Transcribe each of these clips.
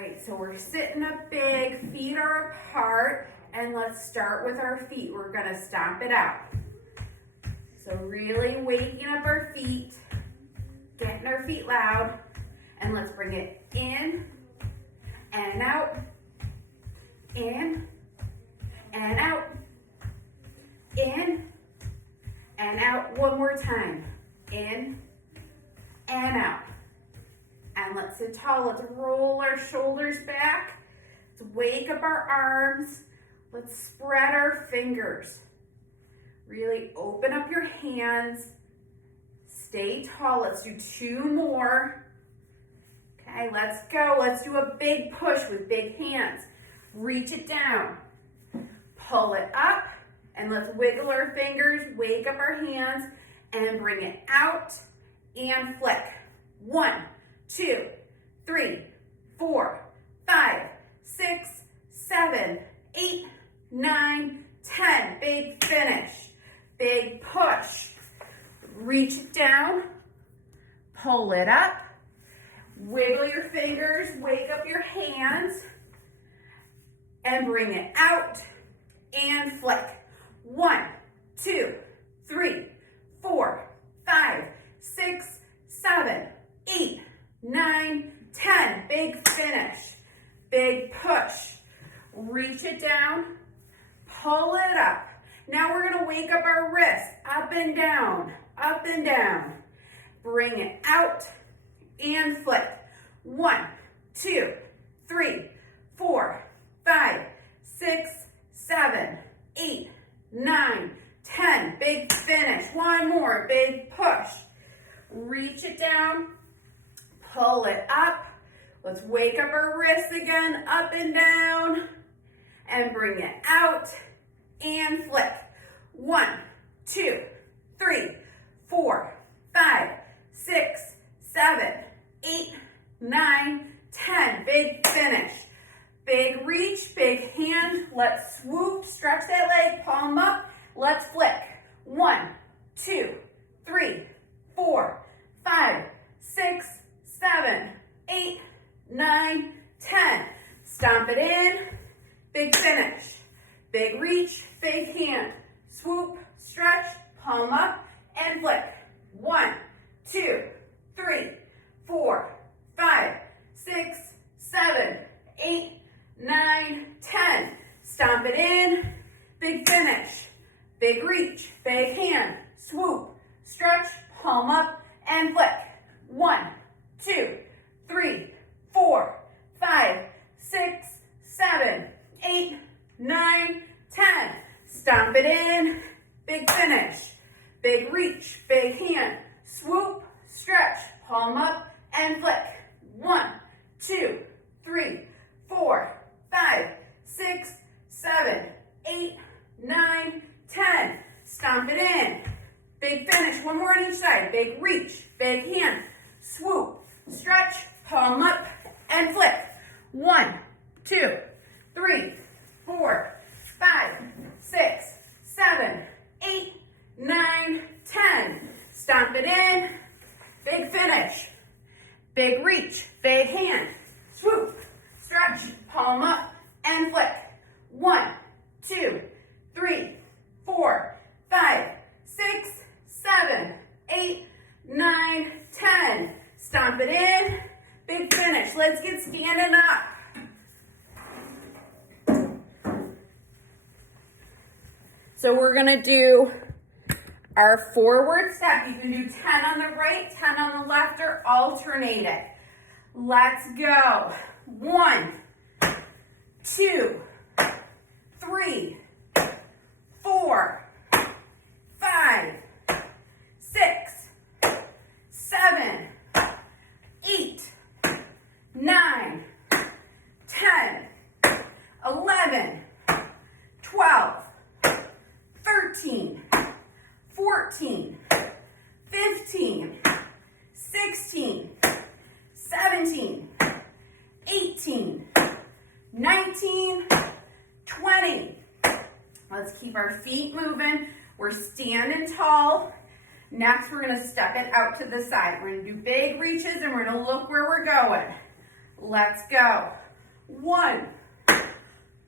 right, so we're sitting up big, feet are apart, and let's start with our feet. We're gonna stomp it out. So really waking up our feet, getting our feet loud, and let's bring it in and out, in and out, in and out. One more time, in and out. And let's sit tall. Let's roll our shoulders back. Let's wake up our arms. Let's spread our fingers. Really open up your hands. Stay tall. Let's do 2 more. Okay, let's go. Let's do a big push with big hands. Reach it down. Pull it up. And let's wiggle our fingers, wake up our hands, and bring it out and flick. 1, 2, 3, 4, 5, 6, 7, 8, 9, 10. Big finish. Big push. Reach it down. Pull it up. Wiggle your fingers. Wake up your hands. And bring it out and flick. 1, 2, 3, 4, 5, 6, 7, 8, 9, 10. Big finish. Big push. Reach it down. Pull it up. Now we're going to wake up our wrists. Up and down. Up and down. Bring it out and flick. 1, 2, 3, 4, 5, 6, 7, 8, 9, 10. Big finish. One more. Big push. Reach it down. Pull it up. Let's wake up our wrists again. Up and down. And bring it out and flick. 1, 2, 3, 4, 5, 6, 7, 8, 9, 10. Big finish. Big reach, big hand. Let's swoop, stretch that leg, palm up. Let's flick. 1, 2, 3, 4, 5, 6, 7, 8, 9, 10. Stomp it in. Big finish. Big reach, big hand. Swoop, stretch, palm up, and flick. 1, 2, 3, 4, 5, 6, 7, 8, 9, 10. Stomp it in. Big finish. Big reach. Big hand. Swoop. Stretch. Palm up and flick. 1, 2, 3, 4, 5, 6, 7, 8, 9, 10. Stomp it in. Big finish. Big reach. Big hand. Swoop. Stretch. Palm up and flick. 1, 2, 3, 4, 5, 6, 7, 8, 9, 10. Stomp it in. Big finish. One more on each side. Big reach. Big hand. Swoop. Stretch. Palm up and flick. 1, 2, 3, 4, 5, 6, 7, 8, 9, 10. Stomp it in. Big finish. Big reach. Big hand. Swoop. Stretch, palm up, and flick. 1, 2, 3, 4, 5, 6, 7, 8, 9, 10. Stomp it in. Big finish. Let's get standing up. So we're going to do our forward step. You can do 10 on the right, 10 on the left, or alternate it. Let's go. 1, 2, 3, 4, 5, 6, 7, 8, 9, 10, 11, 12, 13, 14, 15, 16, 17, 18, 19, 20. Let's keep our feet moving. We're standing tall. Next, we're going to step it out to the side. We're going to do big reaches and we're going to look where we're going. Let's go. 1,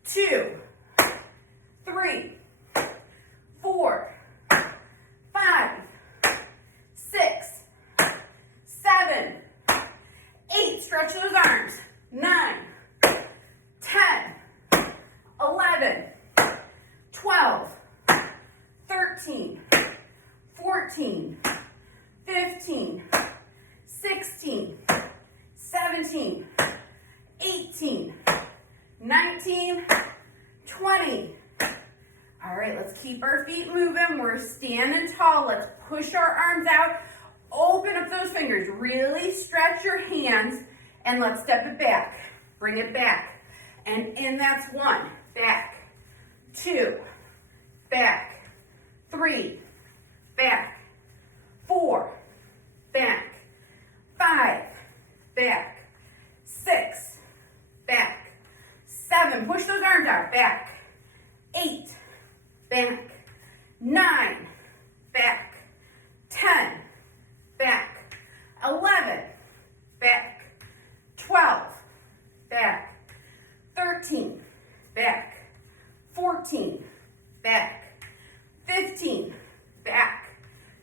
2, 3, 4, 5, 6, 7, 8. Stretch those arms. 9, 10, 11, 12, 13, 14, 15, 16, 17, 18, 19, 20. All right, let's keep our feet moving. We're standing tall. Let's push our arms out. Open up those fingers. Really stretch your hands, and let's step it back. Bring it back. And in, that's 1, back, 2, back, 3, back, 4, back, 5, back, 6, back, 7, push those arms out, back, 8, back, 9, back, 10, back, 11, back, 12, back, 13, back, 14, back, 15, back,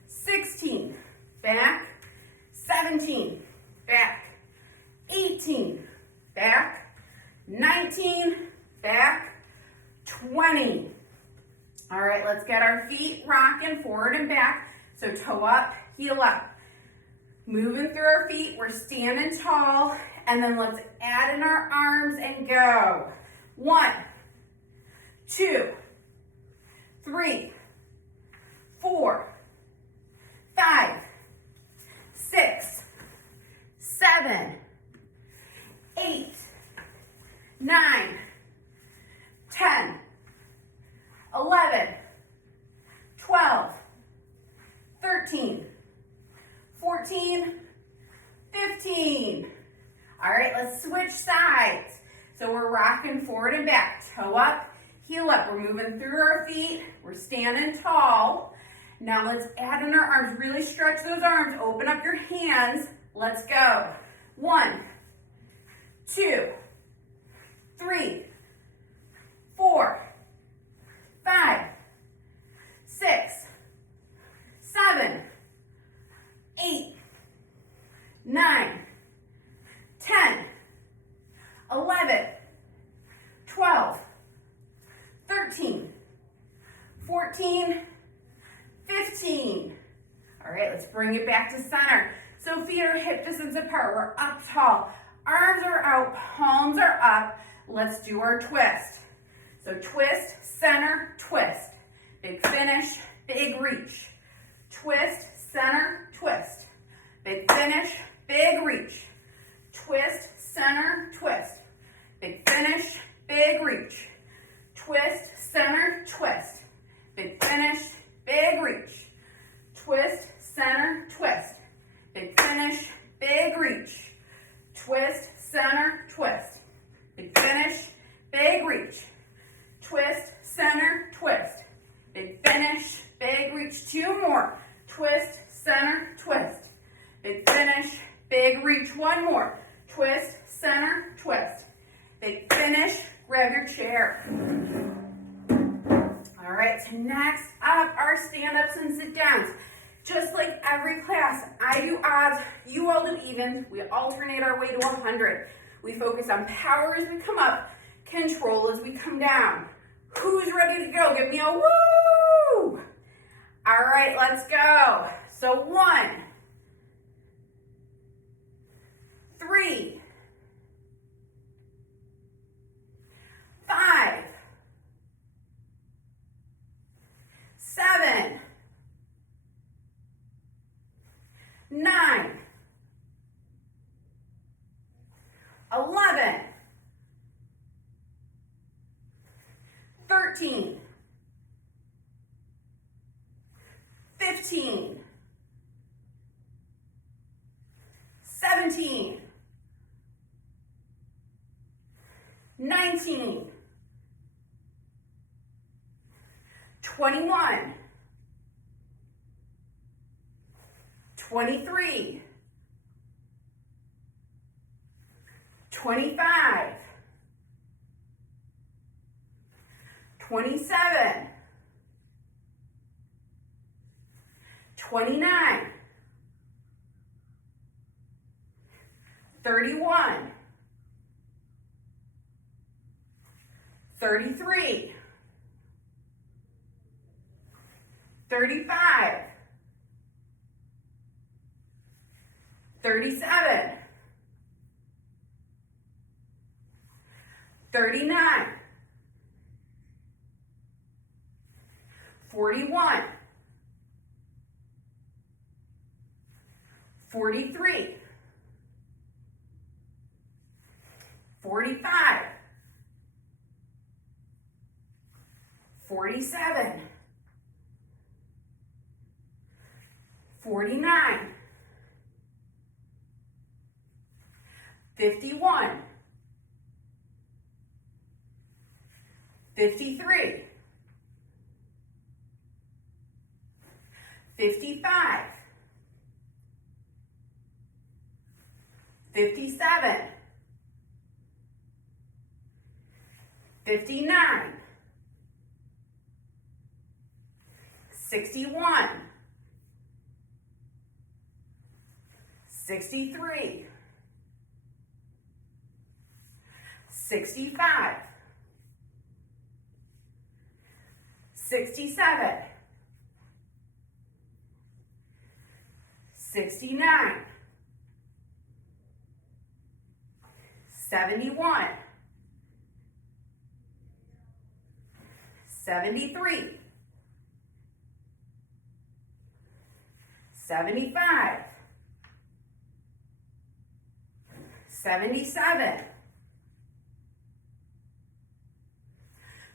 16, back, 17, back, 18, back, 19, back, 20. All right, let's get our feet rocking forward and back. So toe up, heel up. Moving through our feet, we're standing tall, and then let's add in our arms and go. 1, 2, 3, 4, 5, 6, 7, 8, 9, 10, 11, 12, 13, 14, 15. All right, let's switch sides. So we're rocking forward and back, toe up, heel up. We're moving through our feet. We're standing tall. Now let's add in our arms. Really stretch those arms. Open up your hands. Let's go. 1, 2, 3, 4, 5, 6, 7, 8, 9, 10, 11, 12, 13, 14, 15. All right, let's bring it back to center. So feet are hip distance apart. We're up tall. Arms are out, palms are up. Let's do our twist. So twist, center, twist. Big finish, big reach. Twist, center, twist. Big finish, big reach. Twist, center, twist. Big finish, big reach. Twist, center, twist. Big finish, big reach. Twist, center, twist. Big finish, big reach. Twist, center, twist. Big finish, big reach. Twist, center, twist. Big finish, big reach. 2 more. Twist, center, twist. Big finish, big reach. 1 more. Twist, center, twist. Big finish, grab your chair. All right, so next up are stand-ups and sit-downs. Just like every class, I do odds, you all do evens. We alternate our way to 100. We focus on power as we come up, control as we come down. Who's ready to go? Give me a woo! All right, let's go. So 1, 3, 5, 7, 9, 11, 13, 15, 17, 19, 21, 23, 25, 27, 29, 31, 33, 35, 37, 39, 41, 43, 45, 47, 49, 51, 53, 55, 57, 59, 61, 63, 65, 67, 69, 71, 73, 75, 77,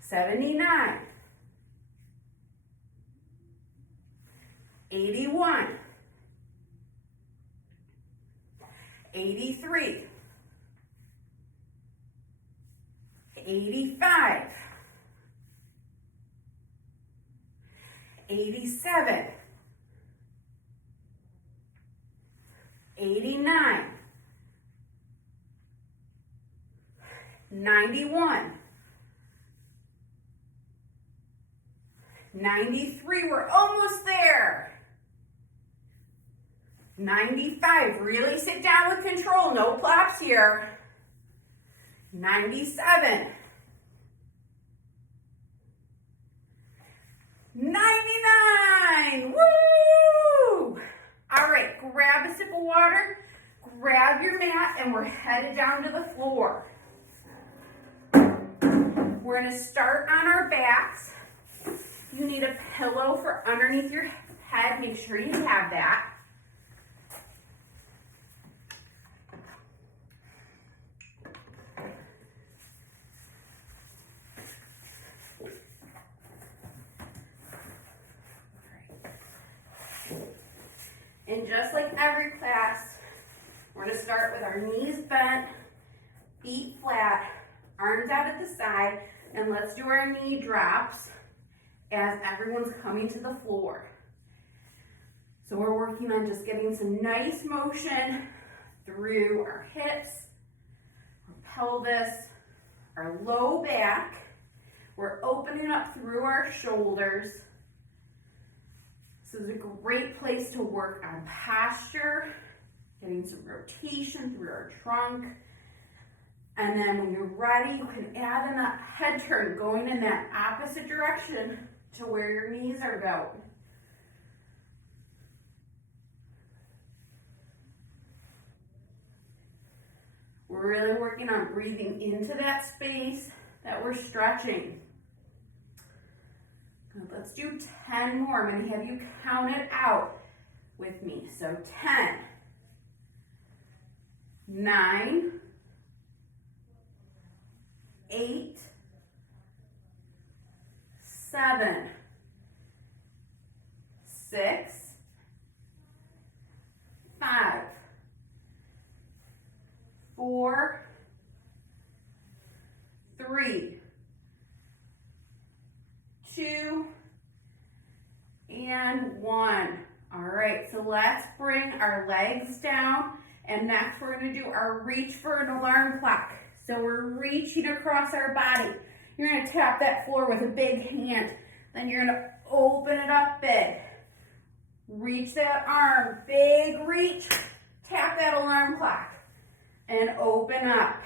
79, 81, 83, 85, 87, 89, 91, 93, we're almost there. 95, really sit down with control, no plops here. 97, 99, woo! All right, grab a sip of water, grab your mat, and we're headed down to the floor. We're gonna start on our backs. You need a pillow for underneath your head, make sure you have that. And just like every class, we're gonna start with our knees bent, feet flat, arms out at the side, and let's do our knee drops as everyone's coming to the floor. So we're working on just getting some nice motion through our hips, our pelvis, our low back. We're opening up through our shoulders. This is a great place to work on posture, getting some rotation through our trunk. And then when you're ready, you can add in a head turn, going in that opposite direction to where your knees are going. We're really working on breathing into that space that we're stretching. Good. Let's do 10 more. I'm going to have you count it out with me. So 10, 9, 8, 7, 6, 5, 4, 3, 2, and 1. All right, so let's bring our legs down, and next we're going to do our reach for an alarm clock. So we're reaching across our body. You're gonna tap that floor with a big hand. Then you're gonna open it up big. Reach that arm, big reach. Tap that alarm clock and open up.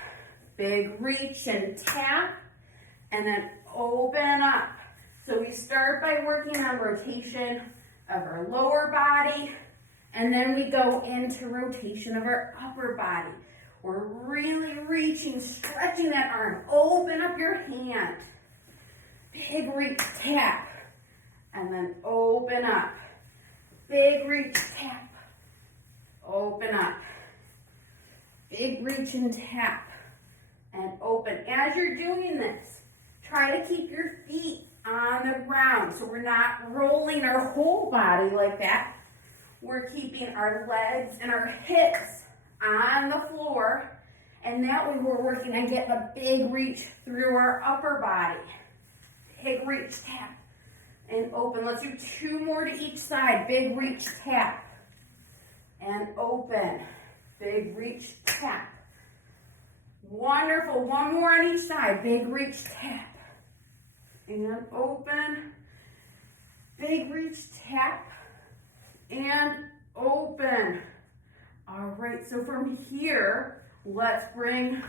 Big reach and tap, and then open up. So we start by working on rotation of our lower body, and then we go into rotation of our upper body. We're really reaching, stretching that arm. Open up your hand. Big reach, tap, and then open up. Big reach, tap, open up. Big reach and tap, and open. As you're doing this, try to keep your feet on the ground so we're not rolling our whole body like that. We're keeping our legs and our hips on the floor, and that way we're working on getting a big reach through our upper body. Big reach, tap, and open. Let's do 2 more to each side. Big reach, tap, and open. Big reach, tap. Wonderful. 1 more on each side. Big reach, tap, and open. Big reach, tap, and open. All right, so from here, let's bring,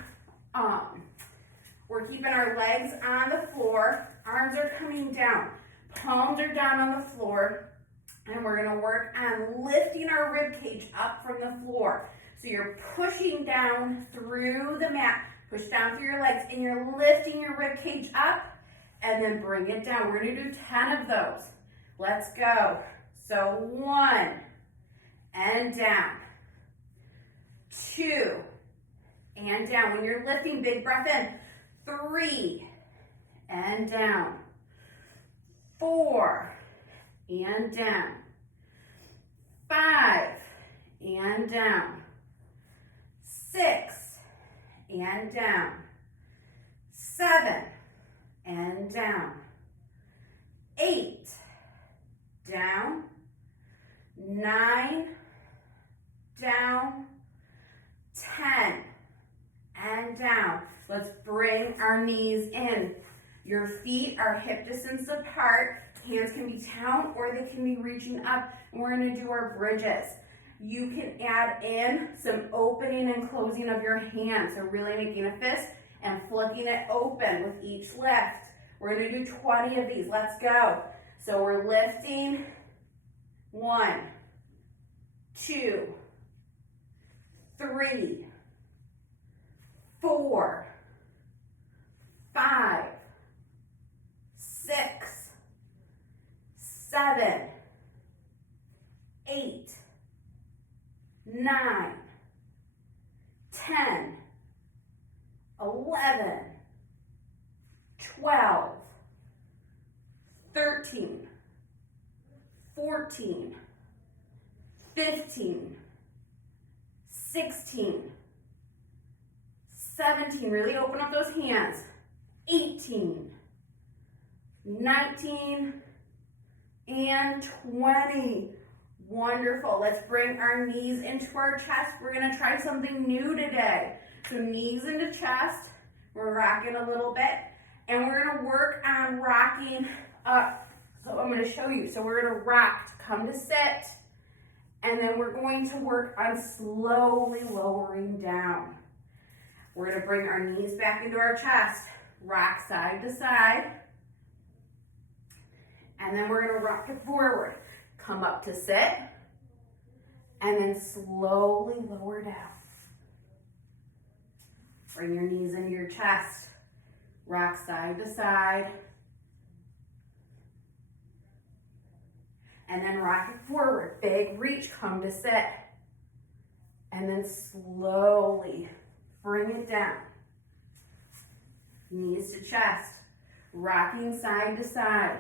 we're keeping our legs on the floor. Arms are coming down. Palms are down on the floor. And we're gonna work on lifting our rib cage up from the floor. So you're pushing down through the mat. Push down through your legs, and you're lifting your rib cage up, and then bring it down. We're gonna do 10 of those. Let's go. So 1, and down. 2, and down. When you're lifting, big breath in. 3, and down. 4, and down. 5, and down. 6, and down. 7, and down. 8, down. 9, down. 10, and down. Let's bring our knees in. Your feet are hip distance apart. Hands can be down or they can be reaching up. And we're going to do our bridges. You can add in some opening and closing of your hands. So really making a fist and flicking it open with each lift. We're going to do 20 of these. Let's go. So we're lifting. 1, 2, 3, 4, 5, 6, 7, 8, 9, 10, 11, 12, 13, 14, 15, 16, 17, really open up those hands, 18, 19, and 20. Wonderful. Let's bring our knees into our chest. We're going to try something new today. So knees into chest. We're rocking a little bit. And we're going to work on rocking up. So I'm going to show you. So we're going to rock to come to sit. And then we're going to work on slowly lowering down. We're going to bring our knees back into our chest. Rock side to side. And then we're going to rock it forward. Come up to sit. And then slowly lower down. Bring your knees into your chest. Rock side to side. And then rock it forward. Big reach, come to sit. And then slowly bring it down. Knees to chest. Rocking side to side.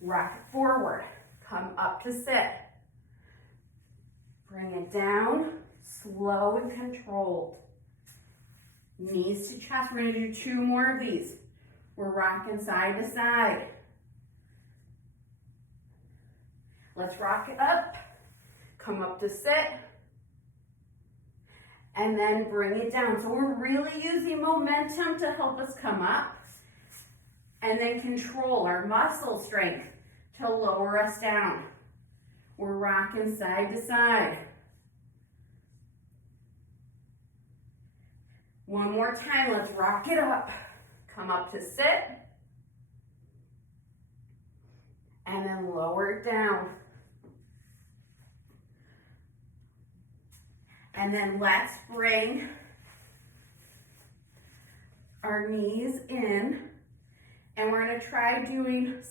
Rock it forward. Come up to sit. Bring it down. Slow and controlled. Knees to chest. We're going to do 2 more of these. We're rocking side to side. Let's rock it up. Come up to sit. and then bring it down. So we're really using momentum to help us come up, and then control our muscle strength to lower us down. We're rocking side to side. One more time, let's rock it up. Come up to sit, and then lower it down. And then let's bring our knees in, and we're gonna try doing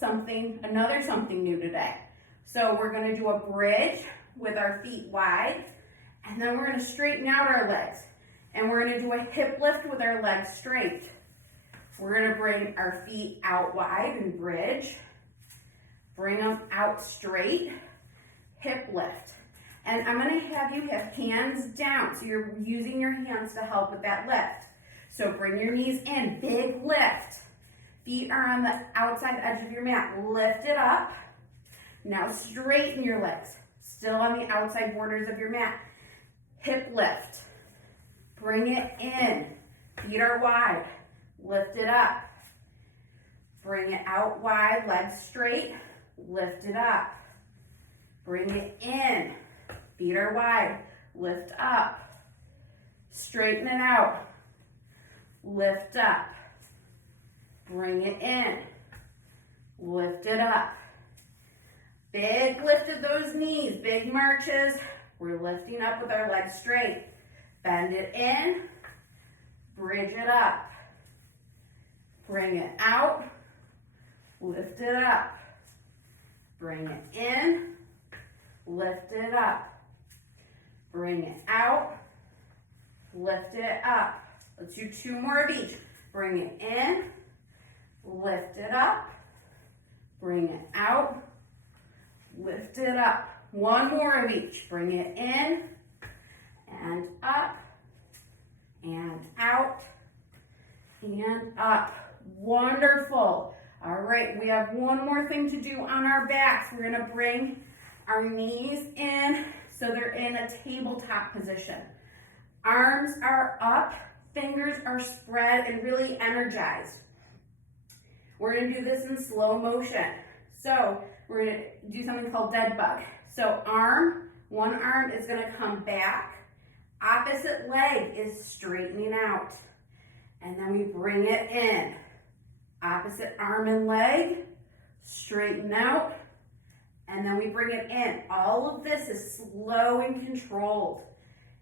another something new today. So we're gonna do a bridge with our feet wide, and then we're gonna straighten out our legs. And we're gonna do a hip lift with our legs straight. We're gonna bring our feet out wide and bridge. Bring them out straight, hip lift. And I'm gonna have you have hands down, so you're using your hands to help with that lift. So bring your knees in, big lift. Feet are on the outside edge of your mat. Lift it up. Now straighten your legs, still on the outside borders of your mat. Hip lift. Bring it in. Feet are wide. Lift it up. Bring it out wide, legs straight. Lift it up. Bring it in. Feet are wide. Lift up. Straighten it out. Lift up. Bring it in. Lift it up. Big lift of those knees, big marches. We're lifting up with our legs straight. Bend it in. Bridge it up. Bring it out. Lift it up. Bring it in. Lift it up. Bring it out. Lift it up. Let's do 2 more of each. Bring it in. Lift it up. Bring it out. Lift it up. 1 more of each. Bring it in and up and out and up. Wonderful. All right, we have one more thing to do on our backs. We're gonna bring our knees in so they're in a tabletop position. Arms are up, fingers are spread and really energized. We're gonna do this in slow motion. So we're gonna do something called dead bug. So one arm is gonna come back, opposite leg is straightening out. And then we bring it in. Opposite arm and leg, straighten out, and then we bring it in. All of this is slow and controlled.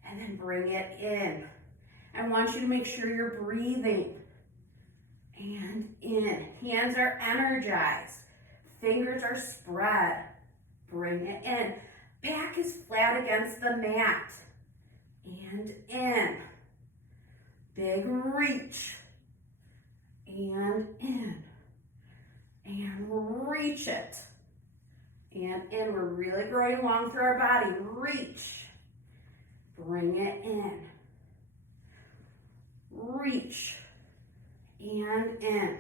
And then bring it in. I want you to make sure you're breathing. And in. Hands are energized. Fingers are spread. Bring it in. Back is flat against the mat. And in. Big reach. And in. And reach it. And in. We're really growing long through our body. Reach. Bring it in. Reach. And in.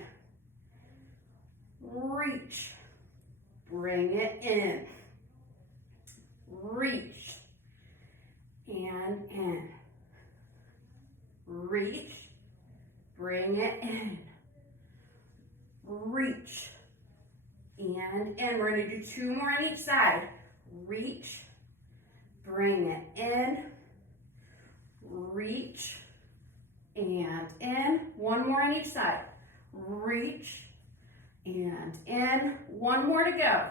Reach. Bring it in. Reach. And in. Reach. Bring it in. Reach. And in. We're going to do 2 more on each side. Reach. Bring it in. Reach. And in. 1 more on each side. Reach. And in. 1 more to go.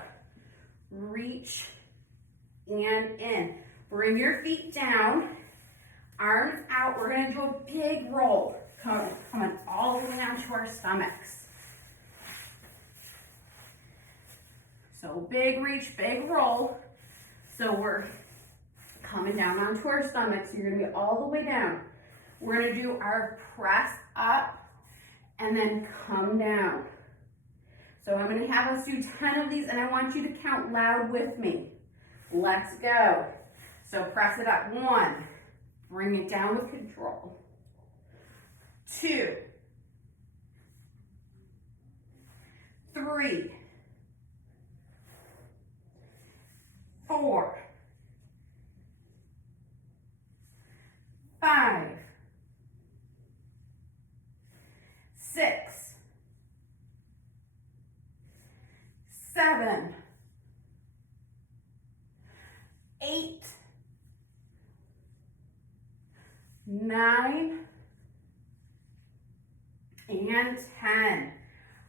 Reach. And in. Bring your feet down. Arms out. We're going to do a big roll. Coming all the way down to our stomachs. So big reach, big roll. So we're coming down onto our stomachs. You're going to be all the way down. We're going to do our press up and then come down. So I'm going to have us do 10 of these, and I want you to count loud with me. Let's go. So press it up. 1. Bring it down with control. 2. 3. 4. 5. 9, and 10.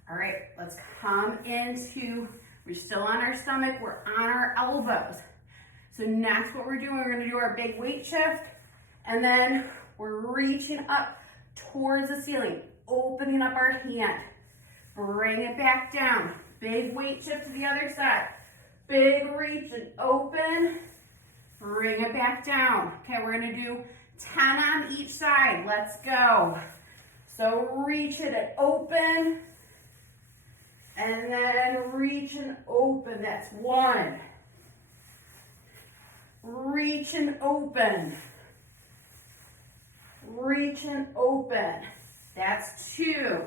All right, let's come into, we're still on our stomach, we're on our elbows. So next what we're doing, we're gonna do our big weight shift, and then we're reaching up towards the ceiling, opening up our hand. Bring it back down. Big weight shift to the other side. Big reach and open. Bring it back down. Okay, we're gonna do 10 on each side. Let's go. So reach it and open. And then reach and open. That's 1. Reach and open. Reach and open. That's 2.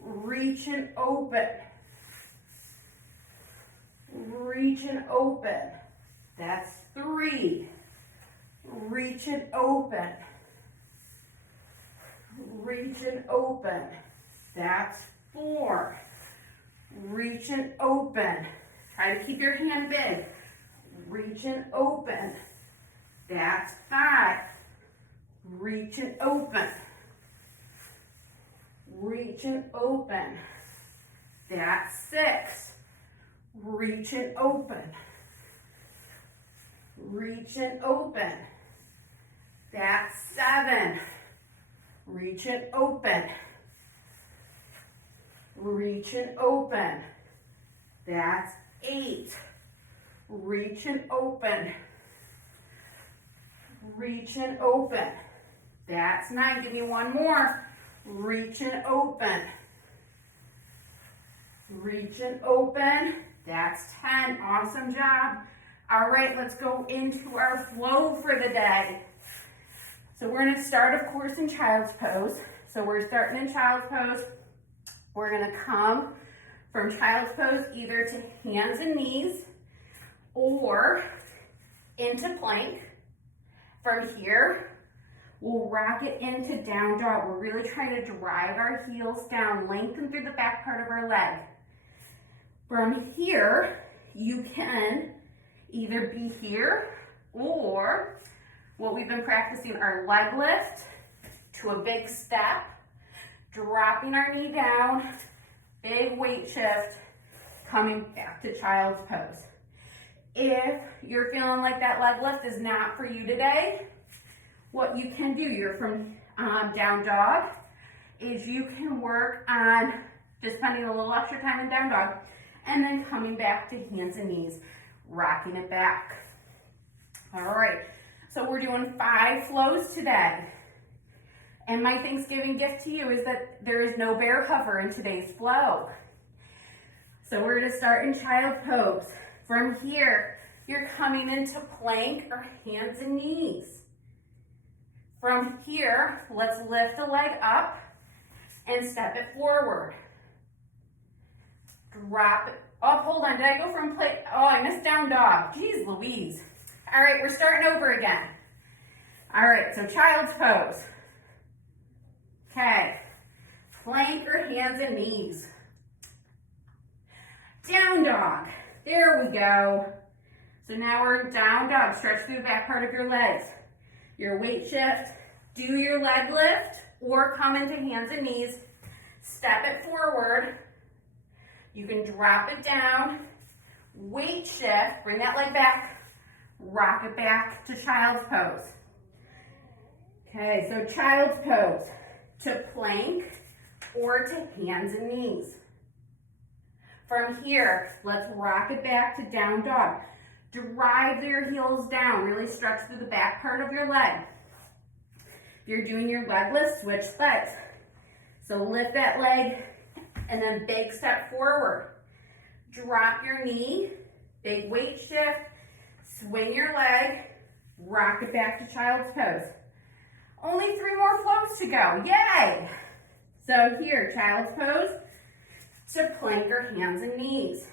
Reach and open. Reach and open. That's 3. Reach and open. Reach and open. That's 4. Reach and open. Try to keep your hand big. Reach and open. That's 5. Reach and open. Reach and open. That's 6. Reach and open. Reach and open. That's 7. Reach and open. Reach and open. That's 8. Reach and open. Reach and open. That's 9. Give me one more. Reach and open. Reach and open. That's 10. Awesome job. All right, let's go into our flow for the day. So we're going to start, of course, in child's pose. So we're starting in child's pose. We're going to come from child's pose either to hands and knees or into plank. From here, we'll rock it into down dog. We're really trying to drive our heels down, lengthen through the back part of our leg. From here, you can either be here or what we've been practicing, our leg lift to a big step, dropping our knee down, big weight shift, coming back to child's pose. If you're feeling like that leg lift is not for you today, what you can do, you're from down dog, is you can work on just spending a little extra time in down dog and then coming back to hands and knees, rocking it back. All right, so we're doing 5 flows today. And my Thanksgiving gift to you is that there is no bear hover in today's flow. So we're gonna start in child's pose. From here, you're coming into plank or hands and knees. From here, let's lift the leg up and step it forward. Drop it. Oh, hold on, did I go from plank? Oh, I missed down dog. Jeez Louise. All right, we're starting over again. All right, so child's pose. Okay, plank or hands and knees. Down dog. There we go. So now we're in down dog. Stretch through the back part of your legs. Your weight shift. Do your leg lift or come into hands and knees. Step it forward. You can drop it down. Weight shift. Bring that leg back. Rock it back to child's pose. Okay, so child's pose. To plank or to hands and knees. From here, let's rock it back to down dog. Drive your heels down. Really stretch through the back part of your leg. If you're doing your leg lift, switch legs. So lift that leg and then big step forward. Drop your knee, big weight shift, swing your leg, rock it back to child's pose. Only 3 more flows to go. Yay! So here, child's pose to plank or hands and knees.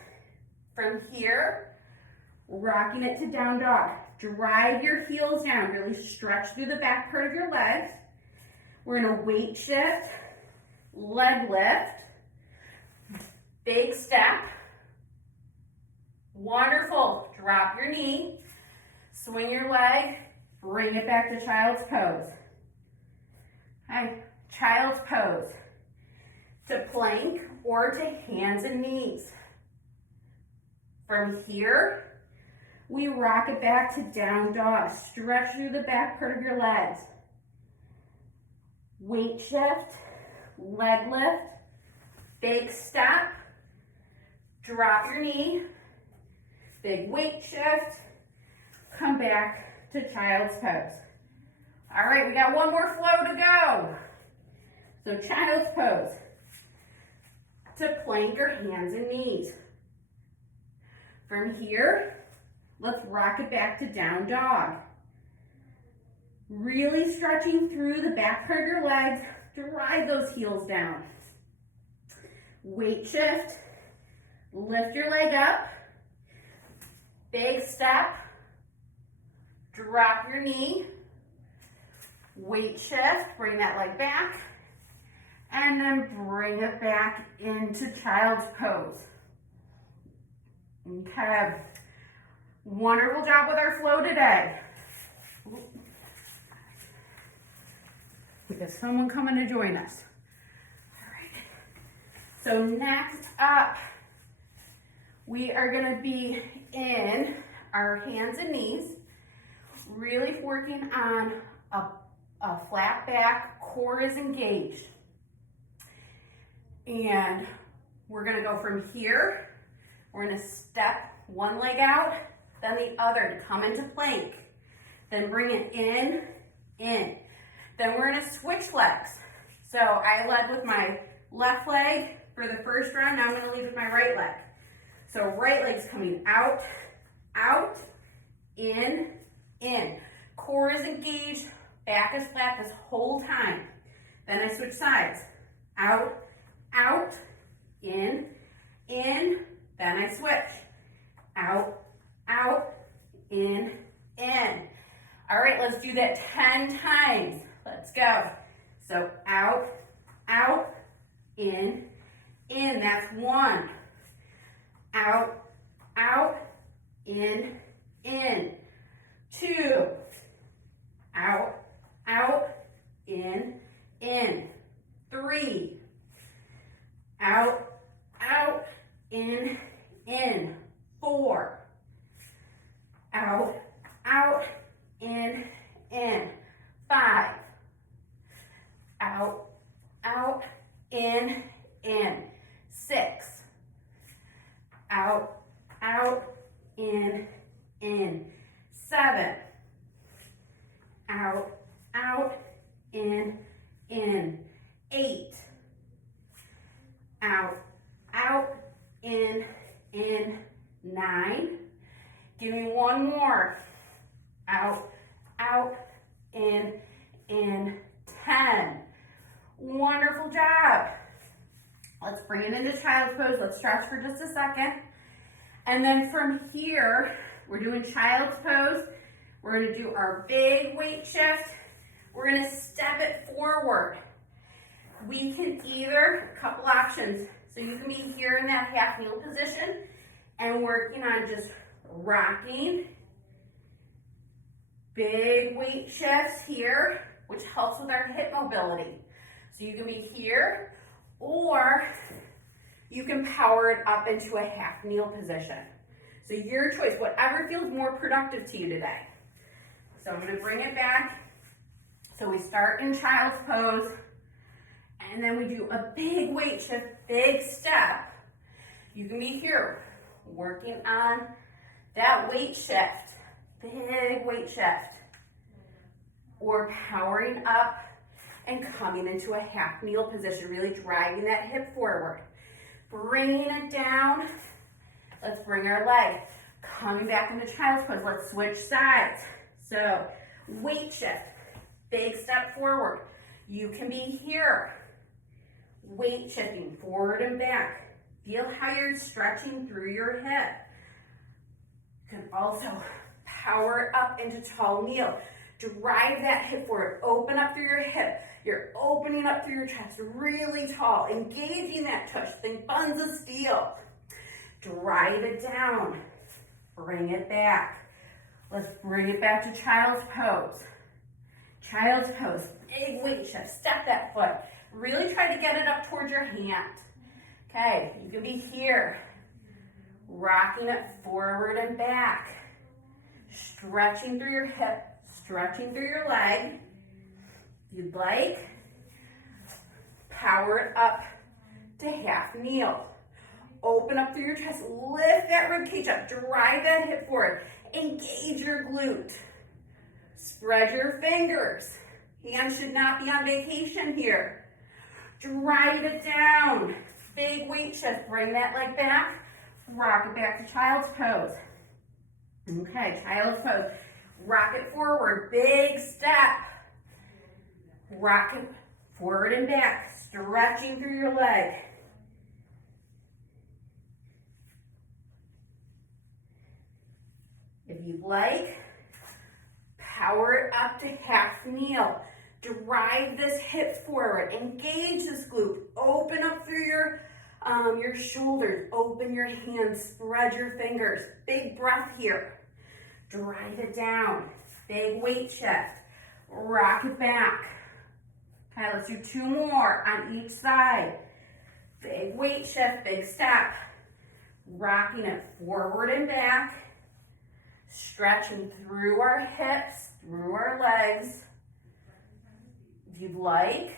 From here, rocking it to down dog. Drive your heels down. Really stretch through the back part of your legs. We're in a weight shift, leg lift, big step. Wonderful. Drop your knee, swing your leg, bring it back to child's pose. Okay, child's pose. To plank or to hands and knees. From here, we rock it back to down dog. Stretch through the back part of your legs. Weight shift, leg lift, big step, drop your knee, big weight shift, come back to child's pose. All right, we got one more flow to go. So child's pose. To plank your hands and knees. From here, let's rock it back to down dog. Really stretching through the back part of your legs, drive those heels down. Weight shift, lift your leg up, big step, drop your knee, weight shift, bring that leg back, and then bring it back into child's pose. Okay, wonderful job with our flow today. We got someone coming to join us. All right. So next up, we are gonna be in our hands and knees, really working on a flat back, core is engaged. And we're gonna go from here, we're gonna step one leg out, then the other to come into plank. Then bring it in. Then we're gonna switch legs. So I led with my left leg for the first round, now I'm gonna lead with my right leg. So right leg's coming out, in. Core is engaged, back is flat this whole time. Then I switch sides. Out, in, then I switch. Out, in. All right, let's do that 10 times. Let's go. So out, in, that's 1. Out, in. 2. Out, in. 3. Out, in. 4. Out, in. 5. Out, in. 6. Out, in. 7. Out, in. 8. Out, in. 9. Give me one more. Out, in. 10. Wonderful job. Let's bring it into child's pose. Let's stretch for just a second. And then from here, we're doing child's pose. We're gonna do our big weight shift. We're gonna step it forward. We can either, a couple options. So you can be here in that half kneel position and working on just rocking. Big weight shifts here, which helps with our hip mobility. So you can be here, or you can power it up into a half kneel position. So your choice, whatever feels more productive to you today. So I'm gonna bring it back. So we start in child's pose, and then we do a big weight shift, big step. You can be here, working on that weight shift, big weight shift, or powering up and coming into a half kneel position, really driving that hip forward. Bringing it down, let's bring our leg. Coming back into child's pose, let's switch sides. So, weight shift, big step forward. You can be here, weight shifting forward and back. Feel how you're stretching through your hip. You can also power it up into tall kneel. Drive that hip forward, open up through your hip. You're opening up through your chest, really tall, engaging that tush, think buns of steel. Drive it down, bring it back. Let's bring it back to child's pose. Child's pose, big weight shift, step that foot. Really try to get it up towards your hand. Okay, you can be here, rocking it forward and back, stretching through your hip, stretching through your leg. If you'd like, power it up to half kneel. Open up through your chest, lift that rib cage up, drive that hip forward, engage your glute. Spread your fingers. Hands should not be on vacation here. Drive it down. Big weight shift. Bring that leg back. Rock it back to child's pose. Okay, child's pose. Rock it forward. Big step. Rock it forward and back. Stretching through your leg. If you'd like, power it up to half kneel. Drive this hip forward. Engage this glute. Open up through your shoulders. Open your hands. Spread your fingers. Big breath here. Drive it down. Big weight shift. Rock it back. Okay, let's do 2 more on each side. Big weight shift. Big step. Rocking it forward and back. Stretching through our hips, through our legs. If you'd like,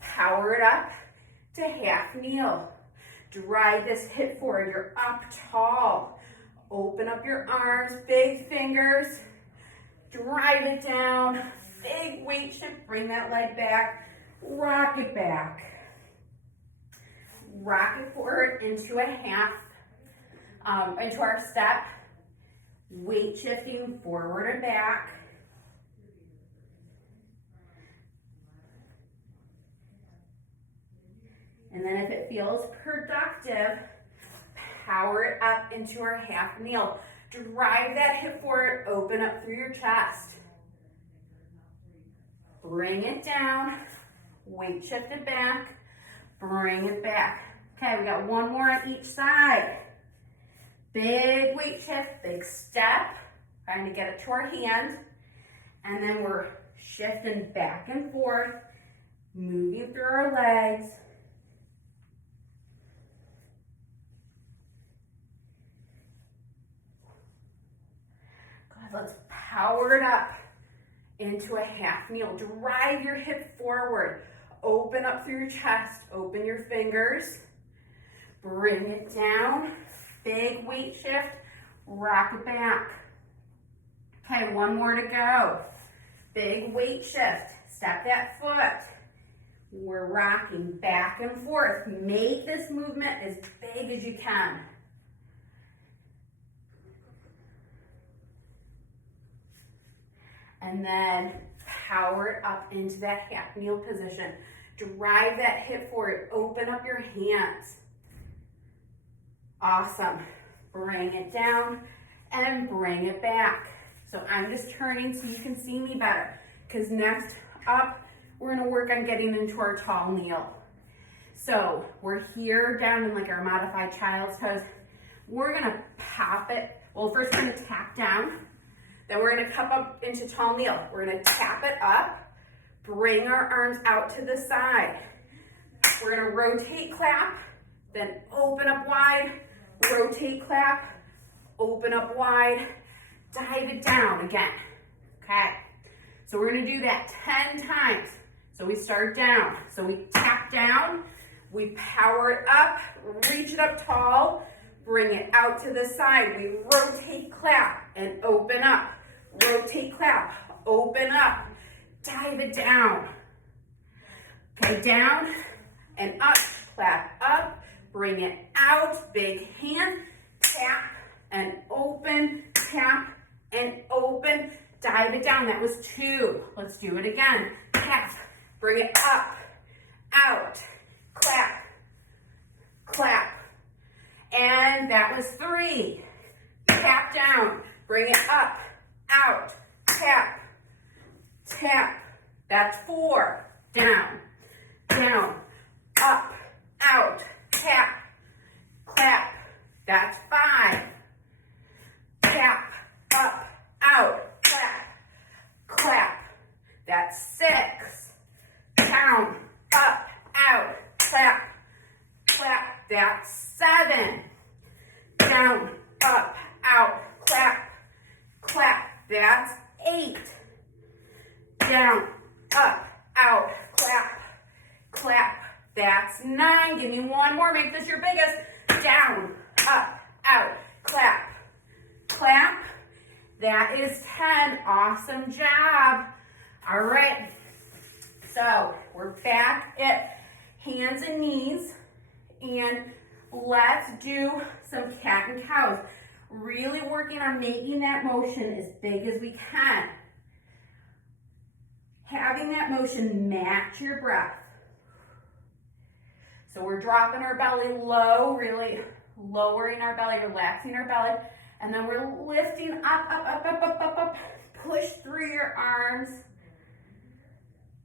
power it up to half kneel. Drive this hip forward. You're up tall. Open up your arms, big fingers. Drive it down. Big weight shift. Bring that leg back. Rock it back. Rock it forward into a half, into our step. Weight shifting forward and back. And then if it feels productive, power it up into our half kneel. Drive that hip forward, open up through your chest. Bring it down, weight shift it back, bring it back. Okay, we got 1 more on each side. Big weight shift, big step, trying to get it to our hand. And then we're shifting back and forth, moving through our legs. Good, let's power it up into a half kneel. Drive your hip forward. Open up through your chest. Open your fingers. Bring it down. Big weight shift. Rock it back. Okay, 1 more to go. Big weight shift. Step that foot. We're rocking back and forth. Make this movement as big as you can. And then power it up into that half kneel position. Drive that hip forward. Open up your hands. Awesome. Bring it down and bring it back. So I'm just turning so you can see me better, because next up, we're gonna work on getting into our tall kneel. So we're here down in like our modified child's pose. We're gonna pop it. Well, first we're gonna tap down. Then we're gonna cup up into tall kneel. We're gonna tap it up, bring our arms out to the side. We're gonna rotate, clap, then open up wide, rotate, clap, open up wide, dive it down again, okay? So we're gonna do that 10 times. So we start down. So we tap down, we power it up, reach it up tall, bring it out to the side. We rotate, clap, and open up. Rotate, clap, open up, dive it down. Okay, down and up, clap up, bring it out, big hand, tap and open, tap and open, dive it down. That was 2. Let's do it again. Tap, bring it up, out, clap, clap. And that was 3. Tap down, bring it up, out, tap, tap. That's 4. Down, down, up, out, tap, clap. That's 5. Tap, up, out, clap, clap. That's 8. Down, up, out, clap, clap. That's 9. Give me one more. Make this your biggest. Down, up, out, clap, clap. That is 10. Awesome job. All right. So we're back at hands and knees, and let's do some cat and cows. Really working on making that motion as big as we can. Having that motion match your breath. So we're dropping our belly low, really lowering our belly, relaxing our belly, and then we're lifting up, up, up, up, up, up, up. Push through your arms,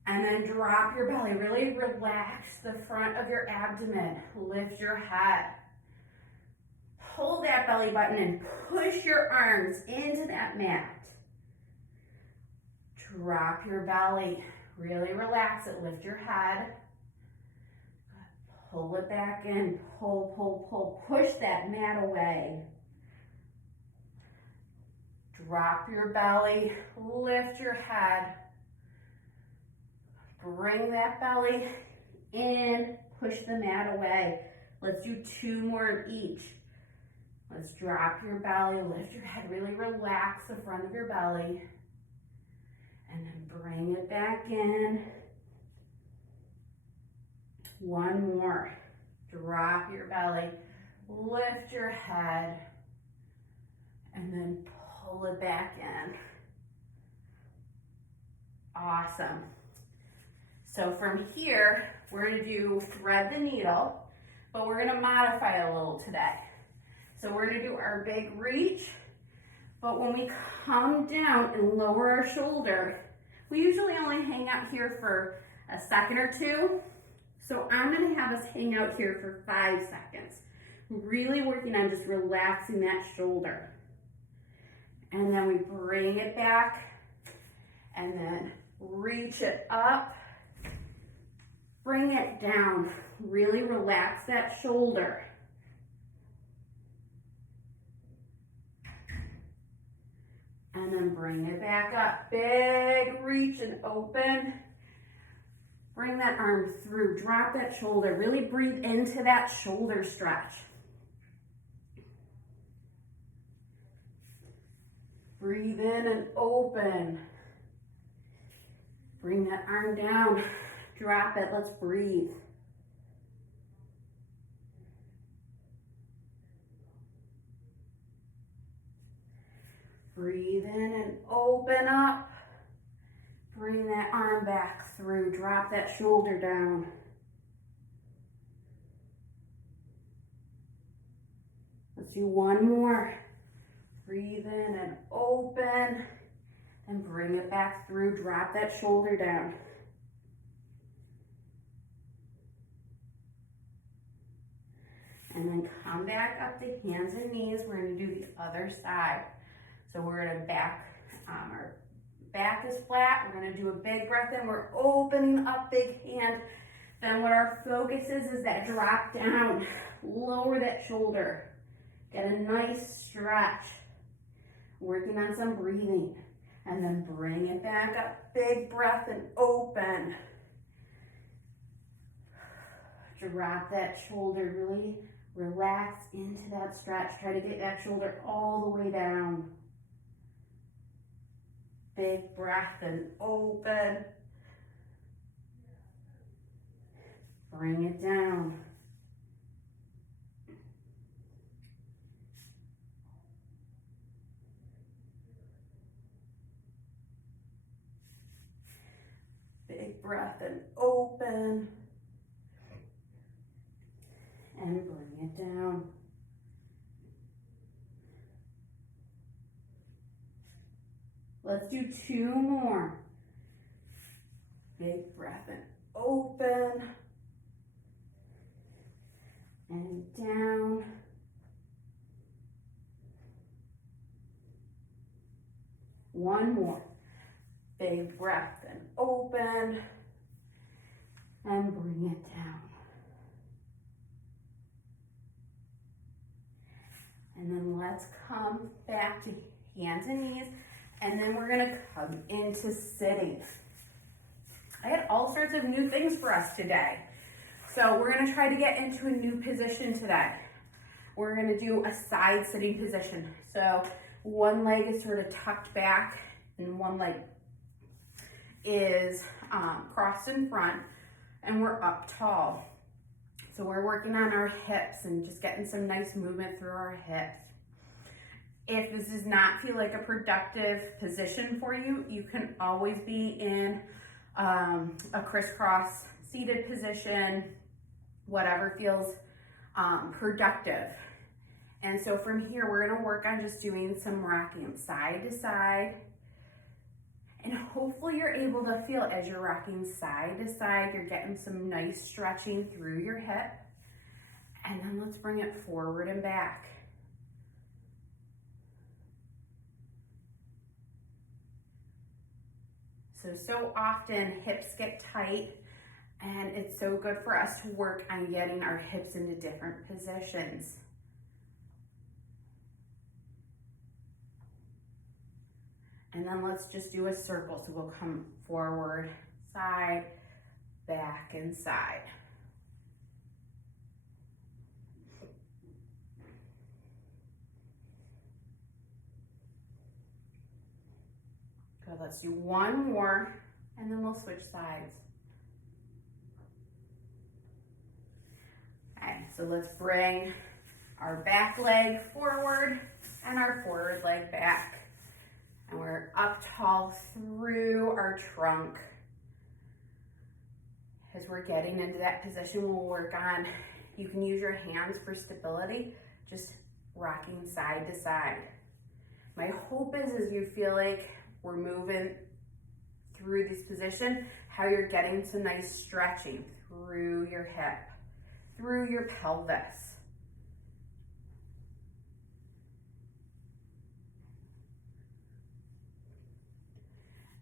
and then drop your belly. Really relax the front of your abdomen. Lift your head. Pull that belly button and push your arms into that mat. Drop your belly. Really relax it. Lift your head. Pull it back in. Pull, pull, pull. Push that mat away. Drop your belly. Lift your head. Bring that belly in. Push the mat away. Let's do 2 more of each. Let's drop your belly, lift your head, really relax the front of your belly, and then bring it back in. 1 more. Drop your belly, lift your head, and then pull it back in. Awesome. So from here, we're going to do thread the needle, but we're going to modify it a little today. So we're going to do our big reach, but when we come down and lower our shoulder, we usually only hang out here for a second or 2. So I'm going to have us hang out here for 5 seconds, really working on just relaxing that shoulder. And then we bring it back and then reach it up, bring it down, really relax that shoulder. And then bring it back up. Big reach and open. Bring that arm through. Drop that shoulder. Really breathe into that shoulder stretch. Breathe in and open. Bring that arm down. Drop it. Let's breathe. Breathe in and open up. Bring that arm back through. Drop that shoulder down. Let's do 1 more. Breathe in and open. And bring it back through. Drop that shoulder down. And then come back up to hands and knees. We're going to do the other side. So we're going to our back is flat. We're going to do a big breath in. We're opening up, big hand. Then what our focus is that drop down. Lower that shoulder. Get a nice stretch. Working on some breathing. And then bring it back up. Big breath and open. Drop that shoulder. Really relax into that stretch. Try to get that shoulder all the way down. Big breath and open. Bring it down. Big breath and open. And bring it down. Let's do 2 more. Big breath and open. And down. One more. Big breath and open. And bring it down. And then let's come back to hands and knees. And then we're gonna come into sitting. I had all sorts of new things for us today. So we're gonna try to get into a new position today. We're gonna do a side sitting position. So one leg is sort of tucked back and one leg is crossed in front, and we're up tall. So we're working on our hips and just getting some nice movement through our hips. If this does not feel like a productive position for you, you can always be in a crisscross seated position, whatever feels productive. And so from here, we're gonna work on just doing some rocking side to side. And hopefully you're able to feel as you're rocking side to side, you're getting some nice stretching through your hip. And then let's bring it forward and back. So often hips get tight, and it's so good for us to work on getting our hips into different positions. And then let's just do a circle. So we'll come forward, side, back, and side. Good, let's do one more, and then we'll switch sides. Okay, so let's bring our back leg forward and our forward leg back. And we're up tall through our trunk. As we're getting into that position, we'll work on, you can use your hands for stability, just rocking side to side. My hope is you feel like we're moving through this position, how you're getting some nice stretching through your hip, through your pelvis.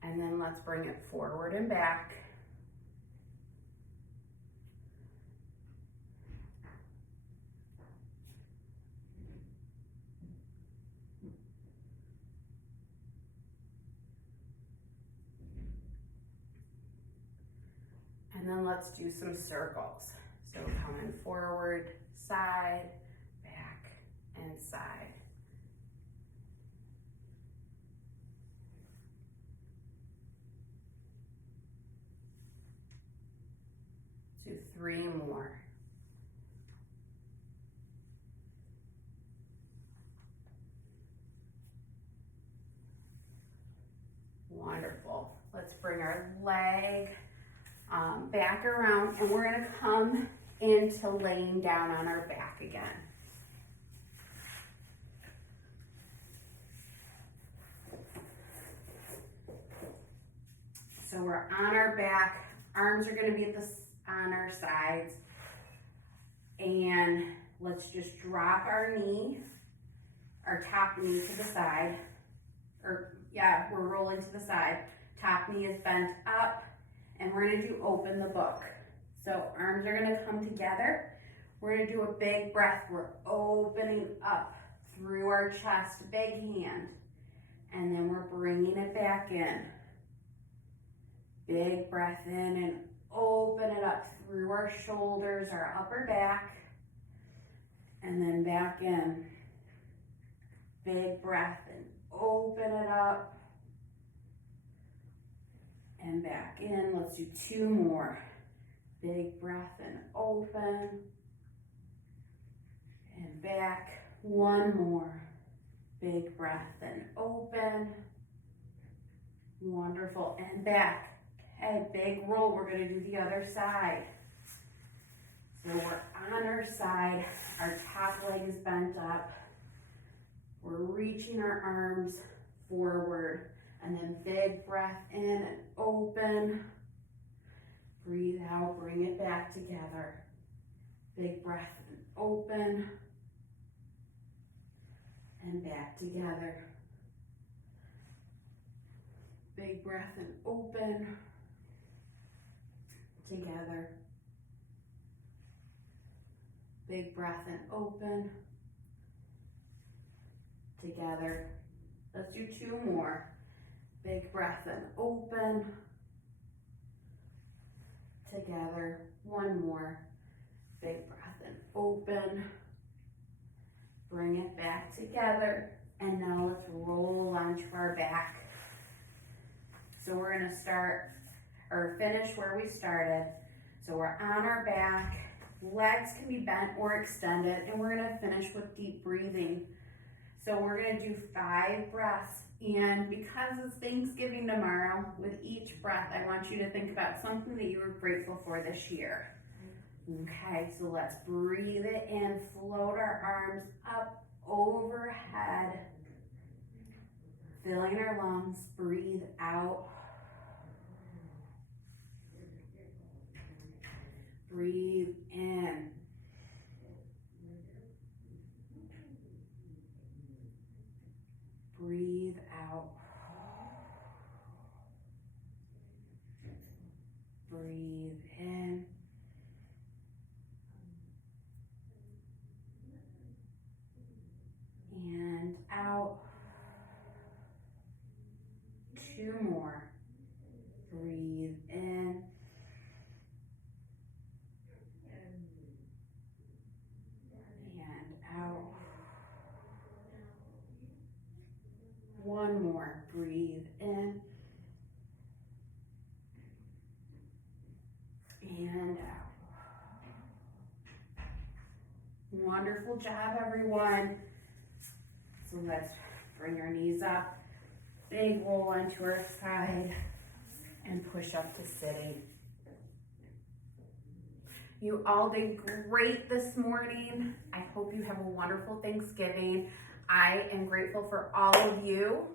And then let's bring it forward and back. And then let's do some circles. So coming forward, side, back, and side. Do 3 more. Wonderful. Let's bring our leg back around, and we're gonna come into laying down on our back again. So we're on our back, arms are gonna be on our sides, and let's just drop our knee, our top knee to the side, we're rolling to the side. Top knee is bent up, and we're gonna do open the book. So arms are gonna come together. We're gonna do a big breath. We're opening up through our chest, big hand. And then we're bringing it back in. Big breath in and open it up through our shoulders, our upper back. And then back in. Big breath and open it up. And back in. Let's do 2 more. Big breath and open. And back. 1 more. Big breath and open. Wonderful. And back. Okay, big roll. We're going to do the other side. So we're on our side. Our top leg is bent up. We're reaching our arms forward. And then big breath in and open. Breathe out, bring it back together. Big breath and open. And back together. Big breath and open. Together. Big breath and open. Together. Let's do 2 more. Big breath in, open. Together, one more. Big breath in, open. Bring it back together. And now let's roll onto our back. So we're gonna start or finish where we started. So we're on our back, legs can be bent or extended, and we're gonna finish with deep breathing. So we're gonna do 5 breaths, and because it's Thanksgiving tomorrow, with each breath, I want you to think about something that you were grateful for this year. Okay, so let's breathe it in, float our arms up overhead, filling our lungs, breathe out. Breathe in. Breathe out. Breathe in. And out. 2 more. Breathe in. And out. 1 more. Breathe in. And out. Wonderful job, everyone. So let's bring our knees up. Big roll onto our side and push up to sitting. You all did great this morning. I hope you have a wonderful Thanksgiving. I am grateful for all of you.